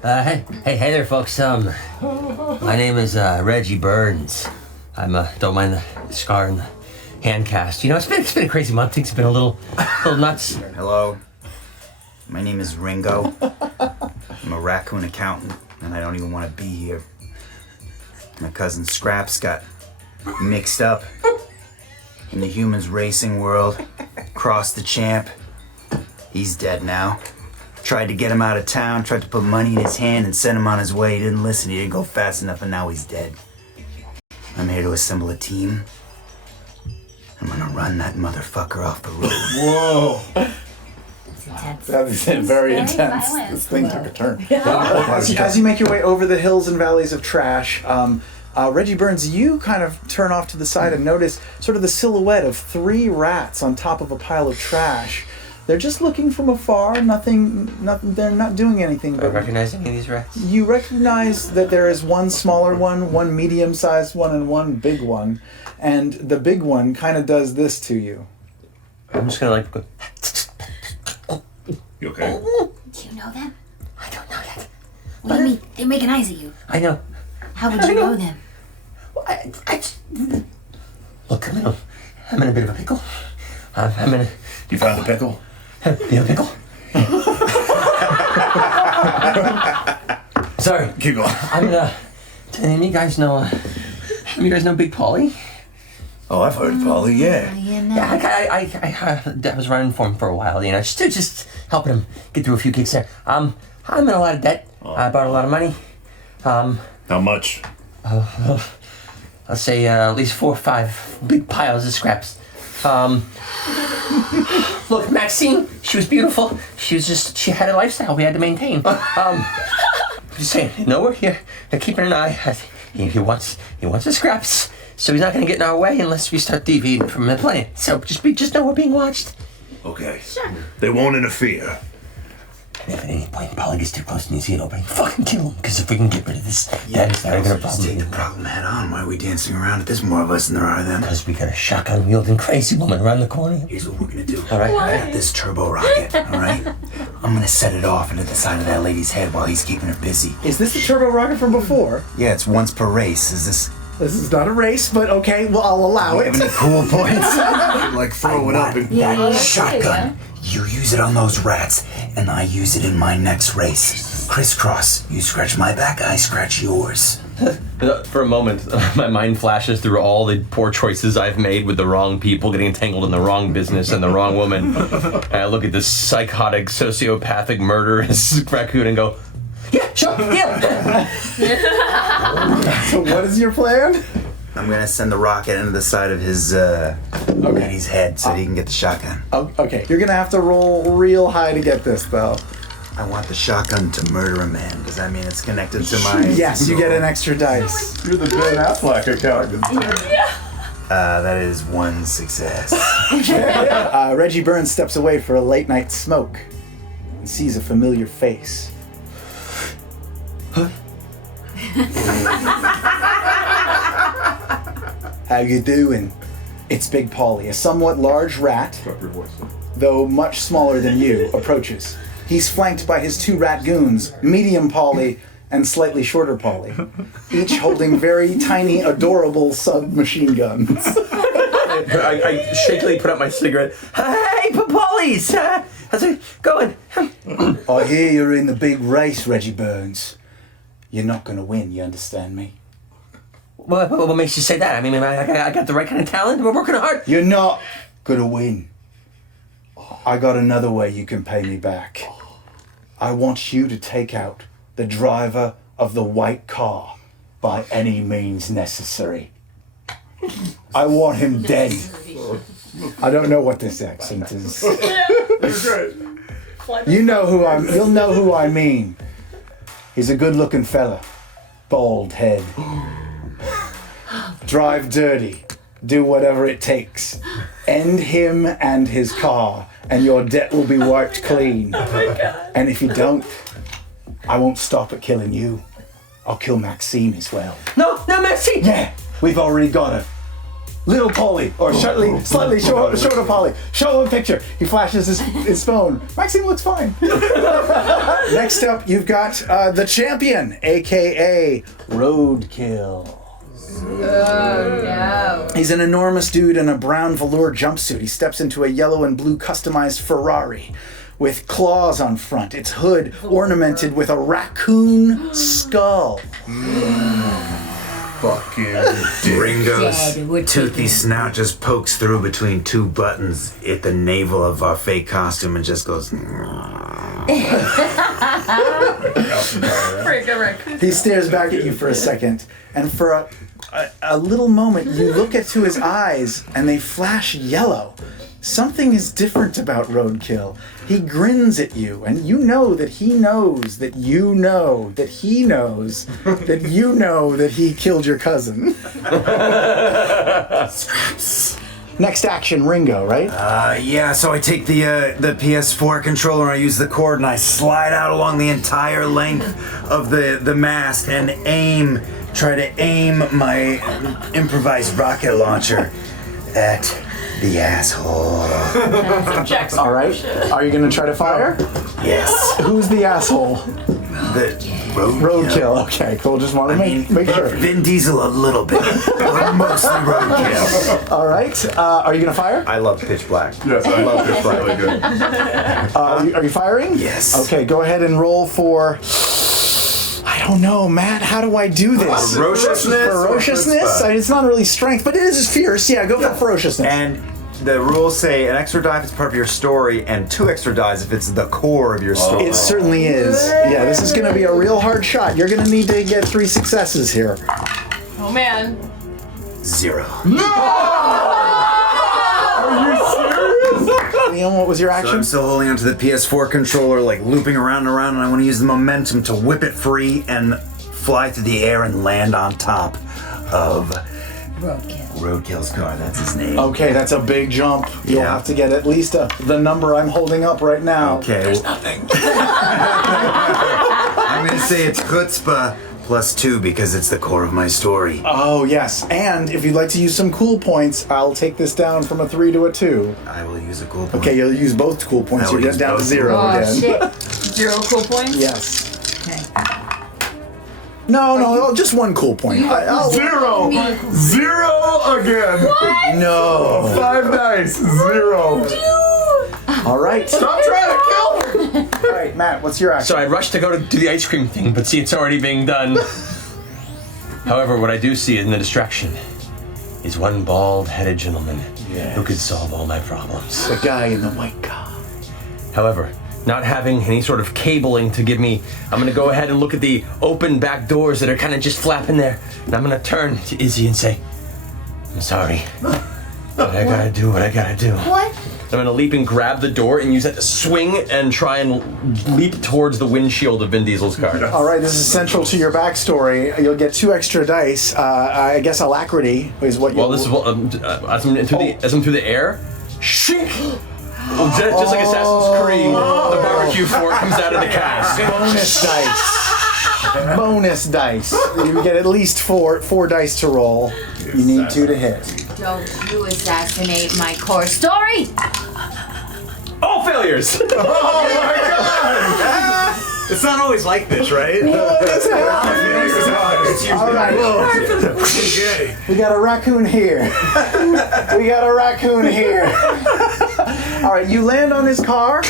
Hey there, folks. My name is Reggie Burns. Don't mind the scar and the hand cast. You know, it's been a crazy month. Things have been a little nuts. Hello. My name is Ringo. I'm a raccoon accountant, and I don't even want to be here. My cousin Scraps got mixed up in the humans racing world. Crossed the champ. He's dead now. Tried to get him out of town, tried to put money in his hand and send him on his way. He didn't listen, he didn't go fast enough, and now he's dead. I'm here to assemble a team. I'm gonna run that motherfucker off the road. Whoa. That is very intense. Violent. This thing took a turn. As you make your way over the hills and valleys of trash, Reggie Burns, you kind of turn off to the side and notice sort of the silhouette of 3 rats on top of a pile of trash. They're just looking from afar, nothing, they're not doing anything. Do I recognize any of these rats? You recognize that there is one smaller one medium-sized one, and one big one. And the big one kind of does this to you. I'm just gonna go... You okay? Do you know them? I don't know yet. What do you mean? They're making eyes at you. I know. How would you know them? Look, I'm in a bit of a pickle. You found the pickle? You have a pickle? Sorry. Keep going. You guys know Big Polly? Oh, I've heard of Polly, yeah. I was running for him for a while, you know, just helping him get through a few kicks there. I'm in a lot of debt. I borrowed a lot of money. How much? I'll say at least 4 or 5 big piles of scraps. Look, Maxine, she was beautiful. She had a lifestyle we had to maintain. Just saying, you know, we're here. They're keeping an eye. He wants the scraps, so he's not going to get in our way unless we start deviating from the plan. So just know we're being watched. Okay. Sure. They won't interfere. And if at any point Polly gets too close and you see it opening, fucking kill him. Because if we can get rid of this, that is not going to Just take the problem head on. Why are we dancing around it? There's more of us than there are of them. Because we got a shotgun-wielding crazy woman around the corner. Here's what we're gonna do. All right. I got this turbo rocket, all right? I'm gonna set it off into the side of that lady's head while he's keeping her busy. Is this the turbo rocket from before? Yeah, it's once per race. Is this... This is not a race, but okay, well, I'll allow You it. have any cool points? Like throw it up and... That shotgun. You use it on those rats, and I use it in my next race. Crisscross. You scratch my back, I scratch yours. For a moment, my mind flashes through all the poor choices I've made with the wrong people, getting entangled in the wrong business and the wrong woman. And I look at this psychotic, sociopathic, murderous raccoon and go, yeah, sure, yeah. So what is your plan? I'm gonna send the rocket into the side of his lady's head so he can get the shotgun. Oh, okay, you're gonna have to roll real high to get this, though. I want the shotgun to murder a man. Does that mean it's connected to my... Yes, you get an extra dice. You're the Ben Affleck accountant. That is 1 success. Reggie Burns steps away for a late night smoke and sees a familiar face. How you doing? It's Big Polly, a somewhat large rat, Drop your voice. though much smaller than you, approaches. He's flanked by his 2 rat goons, Medium Polly and slightly shorter Polly, each holding very tiny, adorable submachine guns. I shakily put up my cigarette. Hey, Polly's! How's it going? I hear you're in the big race, Reggie Burns. You're not gonna win, you understand me? What makes you say that? I mean, I got the right kind of talent. We're working hard. You're not gonna win. I got another way you can pay me back. I want you to take out the driver of the white car by any means necessary. I want him dead. I don't know what this accent is. You'll know who I mean. He's a good-looking fella. Bald head. Drive dirty. Do whatever it takes. End him and his car, and your debt will be wiped clean. Oh my God. And if you don't, I won't stop at killing you. I'll kill Maxine as well. No, Maxine! Yeah, we've already got her. little Polly, or slightly shorter Polly. Show him a picture. He flashes his phone. Maxine looks fine. Next up, you've got the champion, aka Roadkill. Oh no. He's an enormous dude in a brown velour jumpsuit. He steps into a yellow and blue customized Ferrari with claws on front, its hood ornamented with a raccoon skull. Fucking Ringo's Dead. toothy snout just pokes through between two buttons at the navel of our fake costume and just goes. He stares back at you for a second, and for a little moment, you look into his eyes, and they flash yellow. Something is different about Roadkill. He grins at you, and you know that he knows that you know that he knows that you know that he killed your cousin. Next action, Ringo, right? Yeah, so I take the PS4 controller and I use the cord and I slide out along the entire length of the mast and try to aim my improvised rocket launcher at the asshole. All right. Are you going to try to fire? Yes. Who's the asshole? The Roadkill. Okay, cool. Just want to make sure. Vin Diesel a little bit, but mostly Roadkill. All right. Are you going to fire? I love Pitch Black. Yes, I love this really good. Are you firing? Yes. Okay, go ahead and roll for... I don't know, Matt. How do I do this? Ferociousness? It's not really strength, but it is fierce. Yeah, go for ferociousness. And the rules say an extra die if it's part of your story, and 2 extra dies if it's the core of your story. It certainly is. Yeah, this is going to be a real hard shot. You're going to need to get 3 successes here. Oh man. 0. Liam, what was your So action? I'm still holding onto the PS4 controller, like looping around and around, and I want to use the momentum to whip it free and fly through the air and land on top of Roadkill's car. That's his name. Okay, that's a big jump. You'll Yeah. have to get at least the number I'm holding up right now. Okay. There's nothing. I'm going to say it's chutzpah plus 2 because it's the core of my story. Oh, yes. And if you'd like to use some cool points, I'll take this down from a 3 to a 2. I will use a cool point. Okay, you'll use both cool points. I You're will getting use down to both. 0 Oh again. shit. 0 cool points? Yes. Okay. No, just 1 cool point. I'll- 0! 0 again! No. 5 dice, 0. All right. Stop trying to kill me! All right, Matt, what's your action? So I rushed to go to do the ice cream thing, but see, it's already being done. However, what I do see in the distraction is one bald-headed gentleman who could solve all my problems. The guy in the white car. However, not having any sort of cabling to give me, I'm gonna go ahead and look at the open back doors that are kind of just flapping there, and I'm gonna turn to Izzy and say, I'm sorry, but I gotta do what I gotta do. What? I'm gonna leap and grab the door and use that to swing and try and leap towards the windshield of Vin Diesel's car. All right, this is central to your backstory. You'll get 2 extra dice. I guess alacrity is what you. Well, this is what, as I'm through the air, shink! Just like Assassin's Creed, the barbecue fork comes out of the cast. Bonus dice. Bonus dice. You get at least four dice to roll. You need 2 to hit. Don't you assassinate my core story! All failures! It's not always like this, right? All right. We got a raccoon here. All right, you land on his car,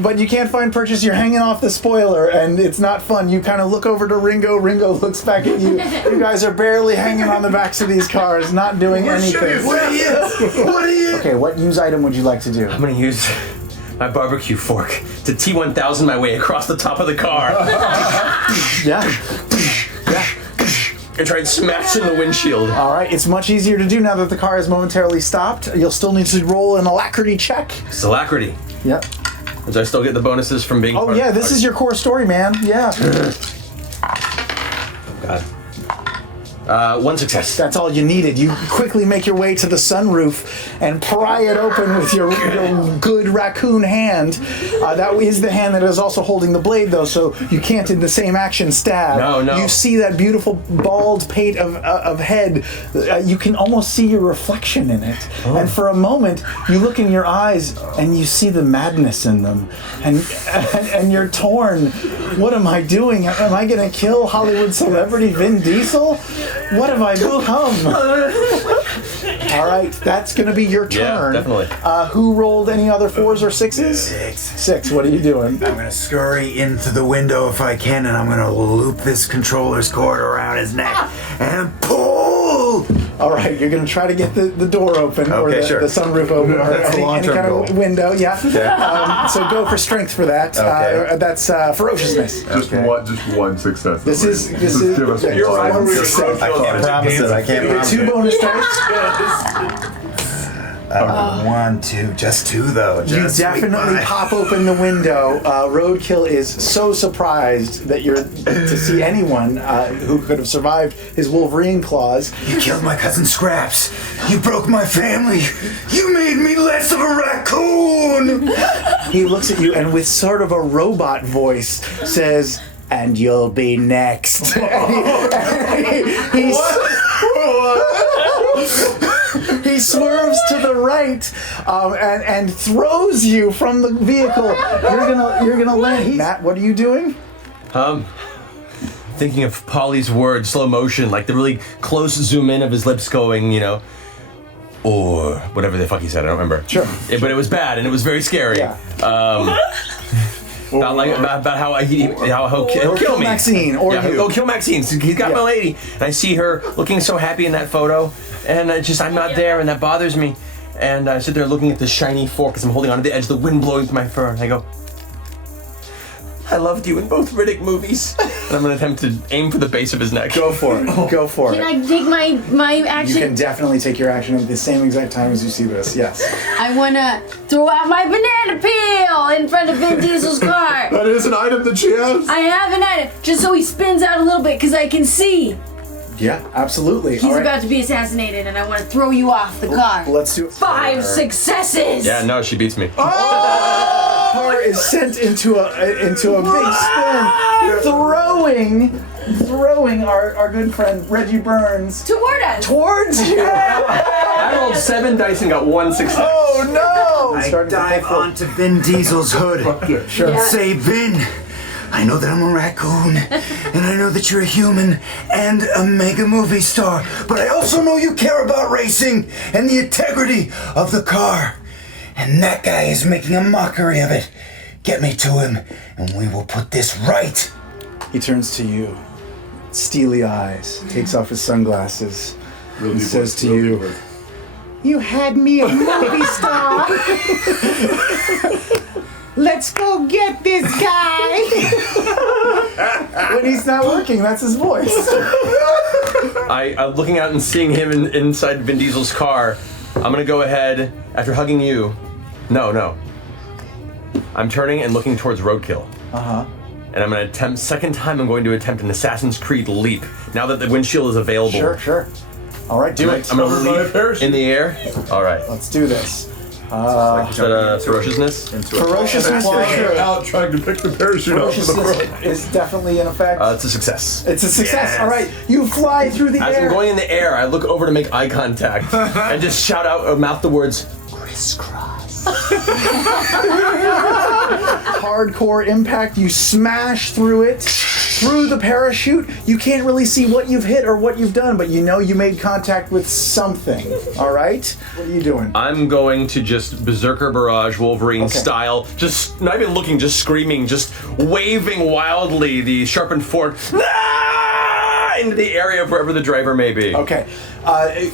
but you can't find purchase. You're hanging off the spoiler, and it's not fun. You kind of look over to Ringo. Ringo looks back at you. You guys are barely hanging on the backs of these cars, not doing anything. What are you? Okay, what use item would you like to do? I'm gonna use my barbecue fork to T-1000 my way across the top of the car Yeah. and try and smash in the windshield. All right, it's much easier to do now that the car is momentarily stopped. You'll still need to roll an alacrity check. It's alacrity. Yep. Do I still get the bonuses from being Oh part yeah, of the this is your core story, man. Yeah. God. One success. That's all you needed. You quickly make your way to the sunroof and pry it open with your good raccoon hand. That is the hand that is also holding the blade, though, so you can't, in the same action, stab. No. You see that beautiful bald pate of head. You can almost see your reflection in it. Oh. And for a moment, you look in your eyes and you see the madness in them. And you're torn. What am I doing? Am I going to kill Hollywood celebrity Vin Diesel? What have I become? All right, that's going to be your turn. Yeah, definitely. Who rolled any other 4s or 6s? 6. What are you doing? I'm gonna scurry into the window if I can, and I'm gonna loop this controller's cord around his neck and pull. All right, you're going to try to get the door open or the sunroof open or That's a any long-term kind of goal. window. Yeah. So go for strength for that. Okay. That's ferociousness. Just one success. This is Give us yeah, one. one success. I can't promise it. I can't promise 2 it. bonus dice. 1, 2, just 2 though. You Just definitely sweet pop open the window. Roadkill is so surprised that you're to see anyone who could have survived his Wolverine claws. You killed my cousin Scraps. You broke my family. You made me less of a raccoon. He looks at you and with sort of a robot voice says, "And you'll be next." He swerves to the right and throws you from the vehicle. You're gonna land. Matt, what are you doing? Thinking of Polly's words, slow motion, like the really close zoom in of his lips going, or whatever the fuck he said, I don't remember. Sure. But it was bad and it was very scary. Yeah. About how he'll kill me. Maxine, or you. He'll kill Maxine. So he's got my lady, and I see her looking so happy in that photo, and I'm not there, and that bothers me. And I sit there looking at this shiny fork as I'm holding onto the edge, the wind blowing through my fur, and I go, "I loved you in both Riddick movies." And I'm gonna attempt to aim for the base of his neck. Go for it. Go for Can it. I take my You action? can definitely take your action at the same exact time as you see this. Yes. I wanna throw out my banana peel in front of Vin Diesel's car. That is an item that she has. I have an item, just so he spins out a little bit, because I can see Yeah, absolutely. he's All right. about to be assassinated, and I want to throw you off the car. Let's do it. 5 successes. Yeah, no, she beats me. Car is sent into a big spin, throwing our good friend Reggie Burns Toward us. towards you. I rolled 7 dice and got 1 success. Oh no! I Starting to dive pull. onto Vin Diesel's hood. Sure. Yeah. Say, Vin, I know that I'm a raccoon, and I know that you're a human and a mega movie star, but I also know you care about racing and the integrity of the car. And that guy is making a mockery of it. Get me to him, and we will put this right. He turns to you, steely eyes, takes off his sunglasses, and says to you, "You had me a movie star. Let's go get this guy." When he's not working, that's his voice. I'm looking out and seeing him inside Vin Diesel's car. I'm gonna go ahead, after hugging you. No. I'm turning and looking towards Roadkill. And I'm going to second time I'm going to attempt an Assassin's Creed leap. Now that the windshield is available. Sure. All right, do it. I'm going Covered to by a leap parachute. in the air. All right. Let's do this. Is that ferociousness? Ferociousness for sure. Out trying to pick the parachute off of the Ferociousness front. is definitely in effect. It's a success. It's a success. Yes. All right, you fly through the As air. I'm going in the air, I look over to make eye contact and just shout out, mouth the words, "Crisscross." Hardcore impact. You smash through it, through the parachute. You can't really see what you've hit or what you've done, but you know you made contact with something. All right? What are you doing? I'm going to just Berserker Barrage Wolverine style, just not even looking, just screaming, just waving wildly the sharpened fork into the area of wherever the driver may be. Okay.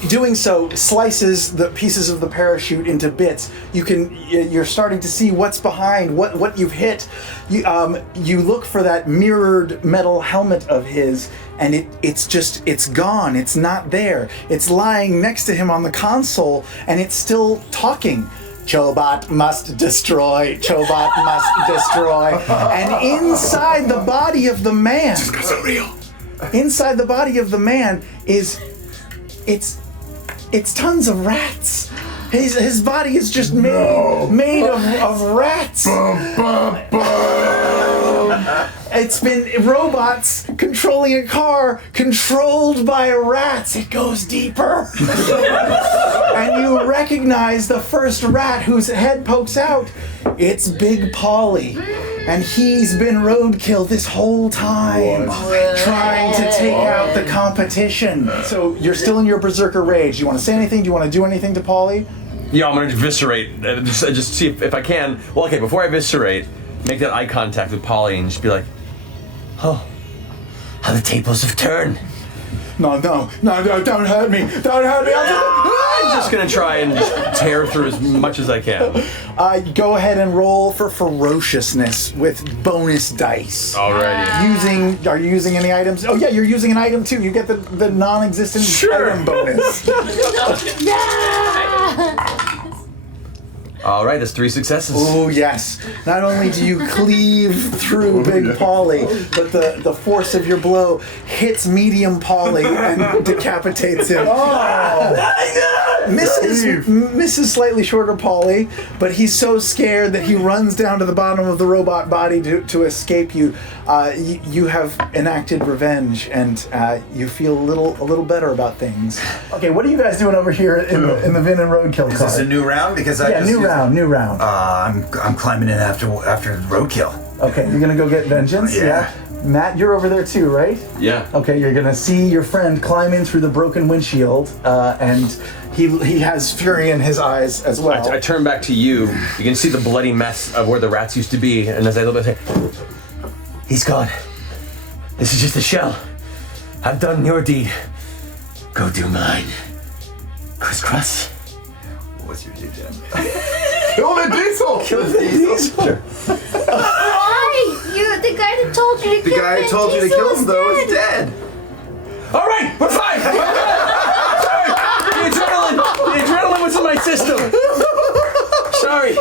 Doing so slices the pieces of the parachute into bits. You're starting to see what's behind, what you've hit. You look for that mirrored metal helmet of his, and it's gone. It's not there. It's lying next to him on the console, and it's still talking. Chobot must destroy. Chobot must destroy. And inside the body of the man, Because I'm real. inside the body of the man it's tons of rats. His body is just made of rats. It's been robots controlling a car controlled by rats. It goes deeper. And you recognize the first rat whose head pokes out. It's Big Polly. And he's been roadkill this whole time, trying to take out the competition. So you're still in your berserker rage. Do you want to say anything? Do you want to do anything to Polly? Yeah, I'm gonna eviscerate. Just see if I can. Well, okay, before I eviscerate, make that eye contact with Polly and just be like, oh, how the tables have turned. No, don't hurt me. Don't hurt me. I'm just gonna try and just tear through as much as I can. Go ahead and roll for ferociousness with bonus dice. Alrighty. Are you using any items? Oh yeah, you're using an item too. You get the non-existent item bonus. All right, that's 3 successes. Oh yes. Not only do you cleave through Big Polly, but the force of your blow hits Medium Polly and decapitates him. Misses slightly shorter Polly, but he's so scared that he runs down to the bottom of the robot body to escape you. You have enacted revenge, and you feel a little better about things. Okay, what are you guys doing over here in the Vin and Roadkill Is car? this a new round? Because New round. I'm climbing in after roadkill. Okay, you're gonna go get vengeance. Yeah. Matt, you're over there too, right? Yeah. Okay, you're gonna see your friend climb in through the broken windshield, and he has fury in his eyes as well. I turn back to you. You can see the bloody mess of where the rats used to be, and as I look, I say, he's gone. This is just a shell. I've done your deed. Go do mine. Crisscross. What's your deed, Jen? Kill the diesel! Why? The guy that told you to kill him. The guy who told you to kill him, though, is dead. All right, we're fine. Sorry, the adrenaline was in my system. Sorry.